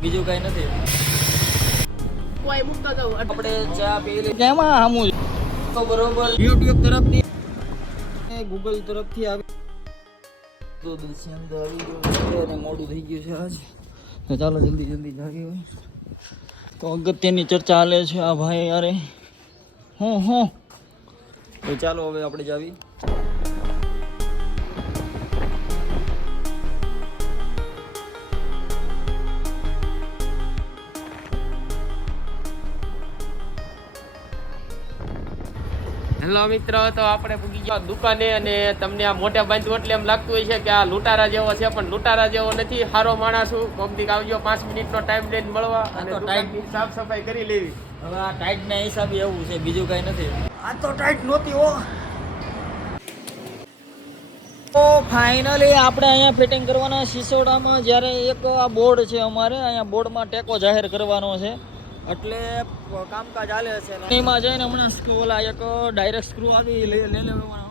બીજું કઈ નથી. કોઈ મુકતા જાવ આપણે ચા પી લે કેમાં આમું તો બરોબર YouTube તરફથી ગૂગલ તરફથી આવી તો દુશ્યંત તો આવી ગયો છે અને મોડું થઈ ગયું છે આજ. તો ચાલો જલ્દી જાગી હોય તો અગત્યની ચર્ચા હાલે છે આ ભાઈ યારે હું તો ચાલો હવે આપણે જાવી. હેલો મિત્રો, તો આપણે પૂગી ગયા દુકાને અને તમને આ મોટા બાંધવું એટલે એમ લાગતું હોય છે કે આ લૂંટારા જેવો છે, પણ લૂંટારા જેવો નથી. સારો માણસ છું. કોમદીક આવજો 5 મિનિટનો ટાઈમ લઈને મળવા અને દુકાનની સાફ સફાઈ કરી લેવી. હવે આ ટાઈટના હિસાબે એવું છે, બીજું કઈ નથી. આ તો ટાઈટ નહોતી હો. તો ફાઇનલી આપણે અહીંયા ફિટિંગ કરવાના સિસોડામાં. જ્યારે એક આ બોર્ડ છે અમારે અહીંયા, બોર્ડમાં ટેકો જાહેર કરવાનો છે એટલે કામકાજ ચાલે છે. એમાં જઈને હમણાં ઓલા એક ડાયરેક્ટ સ્ક્રૂ આવી લઈ લેવાનો.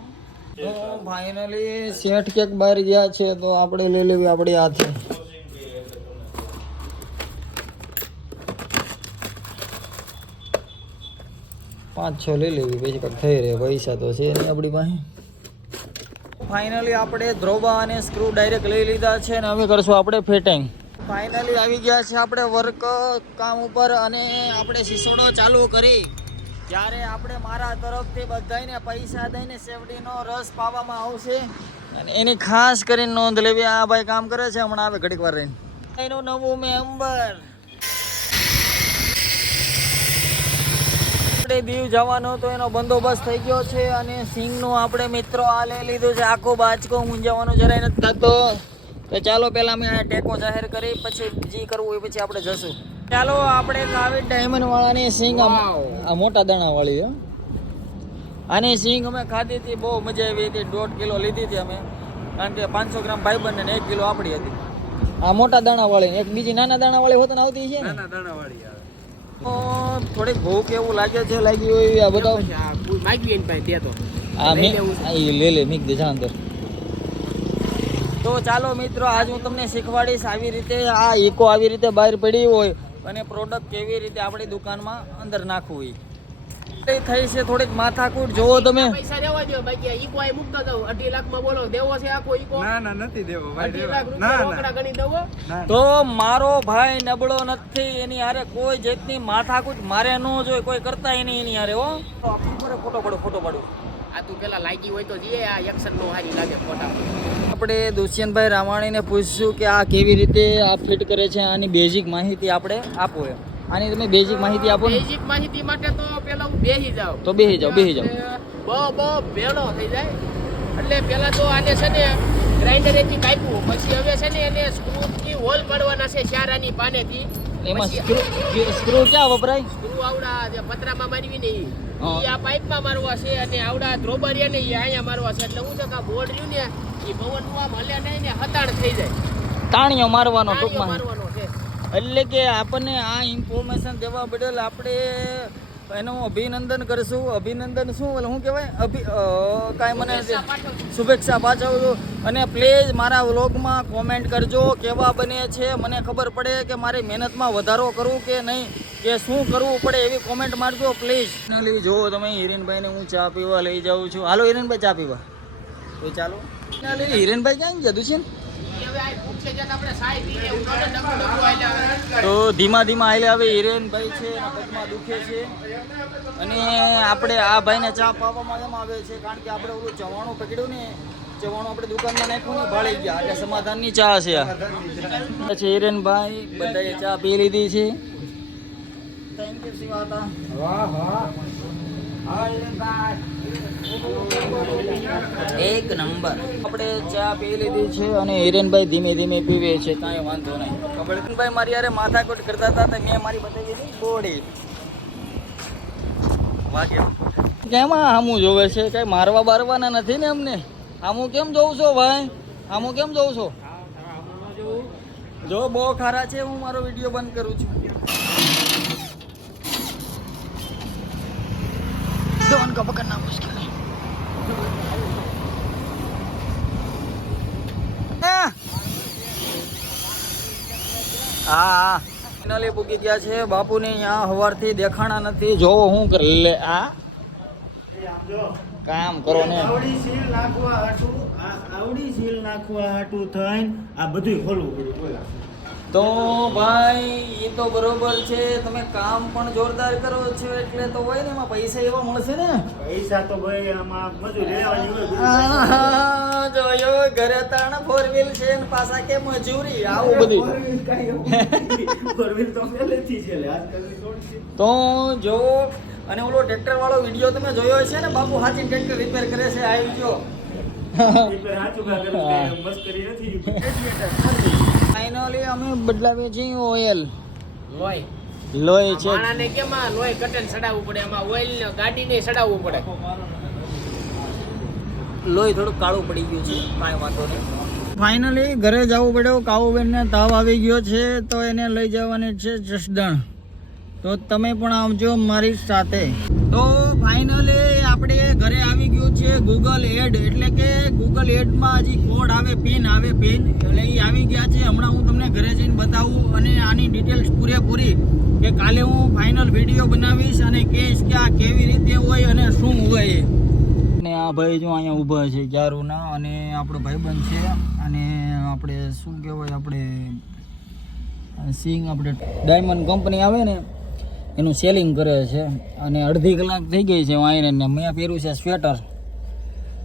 તો ફાઇનલી શેઠ કેક બહાર ગયા છે તો આપણે લઈ લેવી આપણી હાથે. 5-6 લઈ લેવી પછી કંઈક થઈ રહે. પૈસા તો છે નહીં આપણી પાસે. ફાઇનલી આપણે ધ્રોબા અને સ્ક્રૂ ડાયરેક્ટ લઈ લીધા છે અને હવે કરશું આપણે ફિટિંગ. ફાઇનલી આવી ગયા છે આપણે વર્ક કામ ઉપર અને આપણે સિસોડો ચાલુ કરી. જ્યારે આપણે મારા તરફથી બધાને પૈસા દઈને સેફટીનો રસ પાવામાં આવશે અને એની ખાસ કરીને નોંધ લેવી. આ ભાઈ કામ કરે છે, હમણાં આવે ઘડીક વાર રહીને. એનું નવું મેમ્બર આપણે દીવ જવાનો તો એનો બંદોબસ્ત થઈ ગયો છે અને સિંગનું આપણે મિત્રો આ લઈ લીધું છે. આખો બાચકો ઊંઝાવાનું જરાય નથી થતો. તો ચાલો પહેલાં મેં ટેકો જાહેર કરી પછી જે કરવું હોય પછી આપણે જશું. ચાલો આપણે આવી ડાયમંડ વાળાની સિંગ, આ મોટા દાણા વાળી આની સિંગ અમે ખાધી હતી, બહુ મજા આવી હતી. 1.5 કિલો લીધી હતી અમે, કારણ કે 500 ગ્રામ ભાઈબંધ ને 1 કિલો આપણી હતી. આ મોટા દાણા વાળી, એક બીજી નાના દાણા વાળી હોત ને આવતી છે ને, નાના દાણા વાળી આવે. તો થોડીક ભૂખ એવું લાગે છે, લાગી હોય આ બધા લે મીક દે જા અંદર. તો ચાલો મિત્રો, આજ હું તમને શીખવાડીશ આવી રીતે આ ઇકો આવી રીતે બહાર પડી હોય અને પ્રોડક્ટ કેવી રીતે આપણી દુકાનમાં અંદર નાખવું હોય. થઈ છે થોડીક માથાકૂટ. જોવો તમે પૈસા દેવા દો, બાકી ઈકો આ મુકતા જાવ. 2.5 લાખમાં બોલો દેવો છે આખો ઈકો? ના નથી દેવો ભાઈ. 2.5 લાખ રૂપિયા રોકડા ગણી દેવો. તો મારો ભાઈ નબળો નથી, એની હારે કોઈ જાતની માથાકૂટ મારે ન જોઈએ, કોઈ કરતા એની હારે હો. ફોટો પાડો. આ તું પેલા લાગી હોય તો જે આ એક્શન નો હારી લાગે ફોટા. આપણે દુષ્યંતભાઈ રામાણીને પૂછશું કે આ કેવી રીતે આ ફિટ કરે છે, આની બેઝિક માહિતી આપણે આપો એમ. આની તમે બેઝિક માહિતી આપો ને. બેઝિક માહિતી માટે તો પેલા હું બેહી જાવ. તો બેહી જાવ. બહુ ભેળો થઈ જાય. એટલે પેલા તો આને છે ને ગ્રાઇન્ડરેથી કાપ્યું, પછી હવે છે ને એને સ્ક્રૂથી હોલ પાડવાના છે ચારાની પાનેથી. એમાં સ્ક્રૂ ક્યાં વપરાય? સ્ક્રૂ આવડા જે પતરામાં મારવી ને ઈ આ પાઇપમાં મારવા છે અને આવડા ધ્રોબરિયા ને ઈ અહીંયા મારવા છે. એટલે હું છે કે આ બોર્ડ રહ્યું ને ઈ પવનનું આમ હલે નહીં ને હતાણ થઈ જાય. તાણીઓ મારવાનો ટૂંકમાં. મારવાનો છે. એટલે કે આપણને આ ઇન્ફોર્મેશન દેવા બદલ આપણે એનું અભિનંદન કરશું. અભિનંદન શું કહેવાય, કાંઈ મને શુભેચ્છા પાછળ. અને પ્લીઝ મારા વ્લોગમાં કોમેન્ટ કરજો કેવા બને છે, મને ખબર પડે કે મારી મહેનતમાં વધારો કરું કે નહીં, કે શું કરવું પડે એવી કોમેન્ટ મારજો પ્લીઝ. જો તમે હિરેનભાઈને હું ચા પીવા લઈ જાઉં છું. હાલો હિરેનભાઈ ચા પીવા. તો ચાલો. હિરેનભાઈ ક્યાં ગયા દુષ્યંત? તો ધીમા હાલે આવે. હિરેનભાઈ છે પગમાં દુખે છે અને આપણે આ ભાઈને ચા પાવામાં એમ આવે છે કારણ કે આપણે ઓલું ચવાણું પકડ્યું ને, ચવાણું આપણે દુકાનમાં નાખ્યું ને ભાળી ગયા, એટલે સમાધાનની ચા છે આ. પછી હિરેનભાઈ બધાએ ચા પી લીધી છે. થેન્ક યુ શિવાતા. એક નંબર. આપણે ચા પી લીધી છે અને હિરેનભાઈ ધીમે ધીમે પીવે છે, કાંઈ વાંધો નહીં. હિરેનભાઈ મારી યારે માથાકૂટ કરતા હતા તો મેં મારી બતાવી હતી બોડી. કેમાં આમું જોવે છે, કઈ મારવા બારવાના નથી ને અમને. આમું કેમ જોઉં છો ભાઈ? આમું કેમ જોઉં છો? જો બહુ ખારા છે, હું મારો વિડીયો બંધ કરું છું. दोन को पकड़ना मुश्किल है. हाँ ફાઇનલી પૂકી ગયા છે બાપુને અહીંયા હવારથી દેખાણા નથી. જોવો હું કરી લે આ કામ કરો ને. આવડી સીલ નાખવા હાટું થઈને આ બધું ખોલવું પડ્યું. બોલા તો ભાઈ એ તો બરોબર છે, તમે કામ પણ જોરદાર કરો છો એટલે તો હોય ને એમાં પૈસા એવા મળશે ને. પૈસા તો ભાઈ આમાં બધું લેવાની હોય. આહા, જોયો ઘરે તાણ 4 વ્હીલ છે ને પાછા કે મજૂરી આવું બધું. ફોરવીલ તો પહેલેથી છે લે, આજકાલની થોડી છે. તો જો અને ઓલો ટ્રેક્ટર વાળો વિડીયો તમે જોયો છે ને, બાપુ હાચી ટ્રેક્ટર રિપેર કરે છે આવી ગયો. એ પર હાચું કા કરું કે મસ્કરી નથી. ફાઇનલી અમે બદલાવીએ છીએ ઓઇલ. લોહી લોહી છે માણાને કેમ આ લોહી કટન સડાવવું પડે, એમાં ઓઇલ ને ગાડીને સડાવવું પડે. લોહી થોડું કાળું પડી ગયું છે, કાંઈ વાંધો નહીં. ફાઇનલી ઘરે જવું પડ્યું. કાવુબેનને તાવ આવી ગયો છે તો એને લઈ જવાની છે જસદણ. તો તમે પણ આવજો મારી સાથે. તો ફાઇનલી આપણે ઘરે આવી ગયું છે ગૂગલ એડ, એટલે કે ગૂગલ એડમાં હજી કોડ આવે, પિન આવે, પિન એટલે એ આવી ગયા છે. હમણાં હું તમને ઘરે જઈને બતાવું અને આની ડિટેલ્સ પૂરેપૂરી કે કાલે હું ફાઇનલ વિડીયો બનાવીશ અને કહીશ કે આ કેવી રીતે હોય અને શું હોય. અને આ ભાઈ જો અહીંયા ઊભા છે ચારુના, અને આપણો ભાઈબંધ છે અને આપણે શું કહેવાય, આપણે સિંગ આપણે ડાયમંડ કંપની આવે ને એનું સેલિંગ કરે છે. અને અડધી કલાક થઈ ગઈ છે આયરનને. મેં પહેર્યું છે સ્વેટર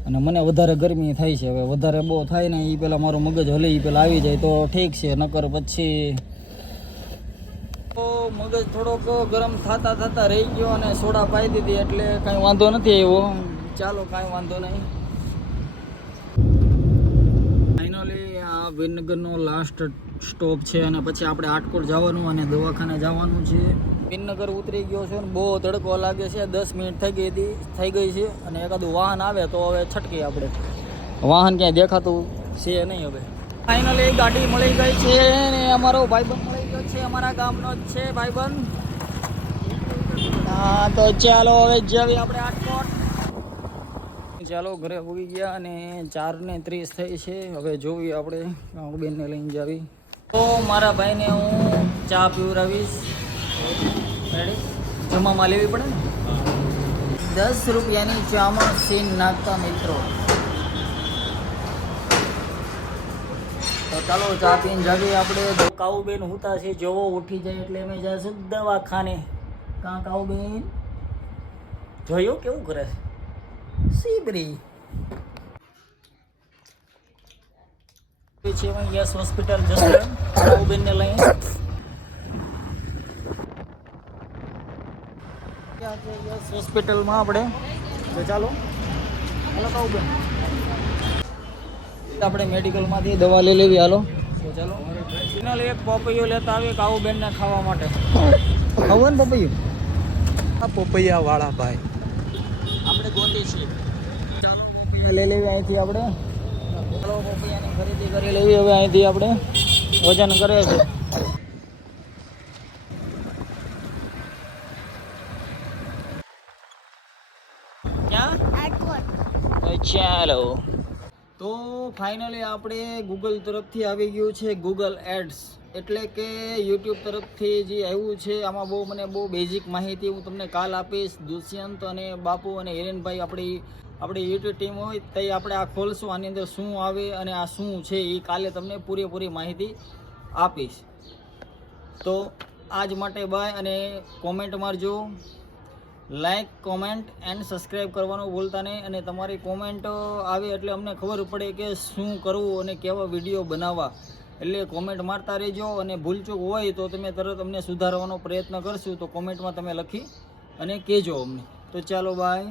અને મને વધારે ગરમી થાય છે. હવે વધારે બહુ થાય ને એ પહેલાં મારું મગજ હલે એ પહેલાં આવી જાય તો ઠીક છે, નકર પછી તો મગજ થોડોક ગરમ થતા રહી ગયો અને સોડા પાઈ દીધી એટલે કાંઈ વાંધો નથી આવ્યો. ચાલો કાંઈ વાંધો નહીં. ફાઇનલી આ વિનગરનો લાસ્ટ સ્ટોપ છે અને પછી આપણે આટકોટ જવાનું અને દવાખાને જવાનું છે. વિનગર ઉતરી ગયો છે ને બહુ તડકો લાગે છે. 10 મિનિટ થઈ ગઈ છે અને એકાદું વાહન આવે તો હવે છટકી. આપણે વાહન ક્યાંય દેખાતું છે નહીં. હવે ફાઇનલી ગાડી મળી ગઈ છે ને અમારો ભાઈબંધ મળી ગયો છે, અમારા ગામનો જ છે ભાઈબંધ. હા તો ચાલો હવે જઈએ આપણે આટકોટ. ચાલો ઘરે હોઈ ગયા અને 4:30 થઈ છે. હવે જોઈએ આપણે બેનને લઈને જાવી. તો મારા ભાઈને હું ચા પીવડાવીશ. રેડી? જમામાં લેવી પડે ને. 10 રૂપિયાની ચામાં સીન નાખતા મિત્રો. તો ચાલો ચા પીને જાવીએ આપણે. કાવુબેન હુતા છે, જોવો ઉઠી જાય એટલે અમે જઈશું દવાખાને. કાં કાવુબેન જોયું કેવું કરે છે સીબરી છે. યસ હોસ્પિટલ જસદણ કાવુબેનને લઈને યસ હોસ્પિટલમાં આપણે. તો ચાલો હાલો કાવુબેન, આપણે મેડિકલમાંથી દવા લઈ લેવી. હાલો તો ચાલો ફિનાલ એક પપૈયો લેતા આવીએ કાવુબેનને ખાવા માટે. ખાવું ને પપૈયું? આ પપૈયા વાળા ભાઈ આપણે ગોતી છીએ. ચાલો પપૈયા લઈ લેવી અહીંથી આપણે. ચાલો પપૈયાની ખરીદી કરી લેવી હવે અહીંથી. આપણે વજન કરે છે. ક્યાં? ચાલો તો ફાઇનલી આપણે ગૂગલ તરફથી આવી ગયું છે ગૂગલ એડ્સ, એટલે કે યુટ્યુબ તરફથી જે આવ્યું છે. આમાં મને બહુ બેઝિક માહિતી હું તમને કાલ આપીશ. દુષ્યંત અને બાપુ અને હિરેનભાઈ આપણી યુટ્યુબ ટીમ હોય તે આપણે આ ખોલશું. આની અંદર શું આવે અને આ શું છે એ કાલે તમને પૂરેપૂરી માહિતી આપીશ. તો આજ માટે બાય અને કોમેન્ટ મારજો. લાઈક, કોમેન્ટ એન્ડ સબસ્ક્રાઈબ કરવાનું ભૂલતા નહીં. અને તમારી કોમેન્ટ આવે એટલે અમને ખબર પડે કે શું કરવું અને કેવા વિડીયો બનાવવા. એટલે કોમેન્ટ મારતા રહેજો અને ભૂલચૂક હોય તો તમે તરત અમને સુધારવાનો પ્રયત્ન કરશું. તો કોમેન્ટમાં તમે લખી અને કહેજો અમને. તો ચાલો બાય.